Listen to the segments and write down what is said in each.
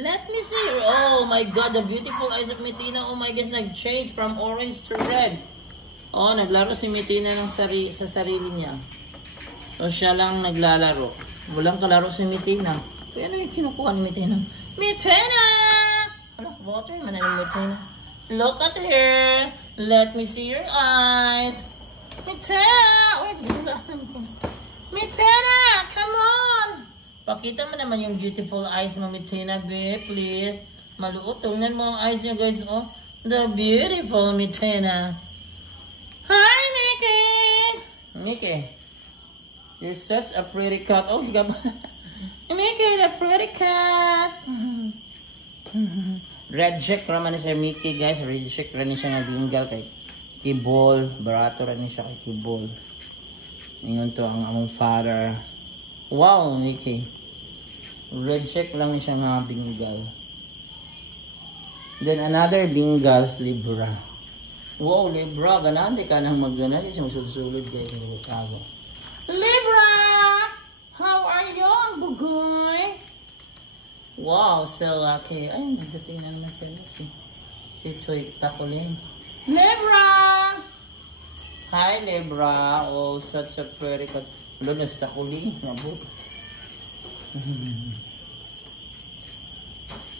Let me see. Oh my God, the beautiful eyes of Mitina. Oh my gosh, nag-change from orange to red. Oh, naglaro si Mitina sa sarili niya. So, siya lang naglalaro. Walang kalaro si Mitina. Kaya ano yung kinukuha ni Mitina? Mitina! Ano, water man na ni Mitina. Look at her. Let me see your eyes. Mitina! Wait, Mitina, come on! Pakita mo naman yung beautiful eyes mo, Mitina, babe, please. Maluot. Tingnan mo ang eyes niya, guys. Oh, the beautiful Mitina. Hi, Mickey! Mickey, you're such a pretty cat. Oh, Mickey, the pretty cat. Red check naman si Mickey, guys. Red check rin siya nga gingal kay Kibol. Barato rin siya kay Kibol. Ngayon to ang among father. Wow, Mickey. Red check lang siya nga bingal. Then another bingals, Libra. Wow, Libra. Ganaan di ka nang magganaan. Siya magsusulod guys. Libra! How are you, bugoy? Wow, so lucky. Ay, nagdating na naman sila si Toy Takulin. Libra! Hi, Libra. Oh, such a pretty cat. Lunas Takulin. Nabot.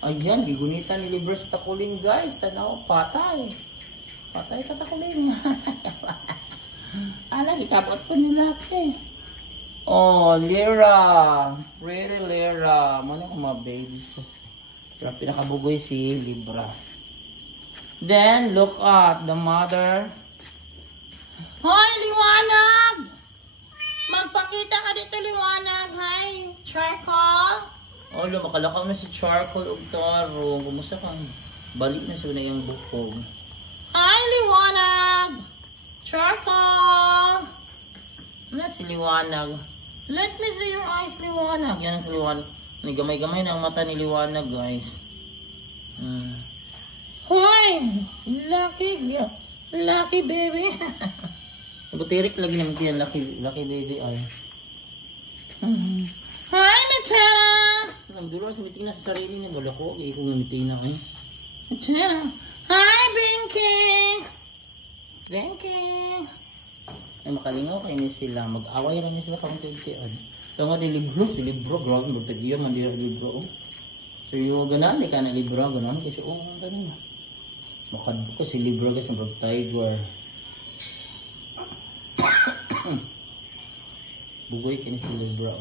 Ayan, gigunitan ni Libra sa Takulin, guys. Tanaw, patay. Patay ka Takulin. Ala, ikabot pa nila eh. Oh, Lyra. Pretty Lyra. Muna kong mga babies to. So, pinakabugoy si Libra. Then, look at the mother. Hoy, Liwanag! Magpakita ka dito, Liwanag. Hi, Charcoal. Oh, makalakaw na si Charcoal og Taro. Kumusta kang balik na siya na yung bukog. Hi, Liwanag! Charcoal! Ano si Liwanag? Let me see your eyes, Liwanag. Yan ang si Liwanag. May gamay-gamay na ang mata ni Liwanag, guys. Hoy! Lucky baby. Butirik lagi naman yan, lucky baby. Ay. Hi, Mitina! Nagduro si Mitina sa sarili niya. Wala ko, kung Mitina ay. Mitina! Hi, Binky! Binky! Ay, makalingaw kayo niya sila. Mag-away lang niya sila kung tuntian. So nga, si Libro, grabe, magtagiyan, mandira Libro. So yung ganan, di ka na Libro, ganan, kasi ang ganan na. Makadbo ko si Libro kasi mag-tiger. Bugoy ka ni si Libro.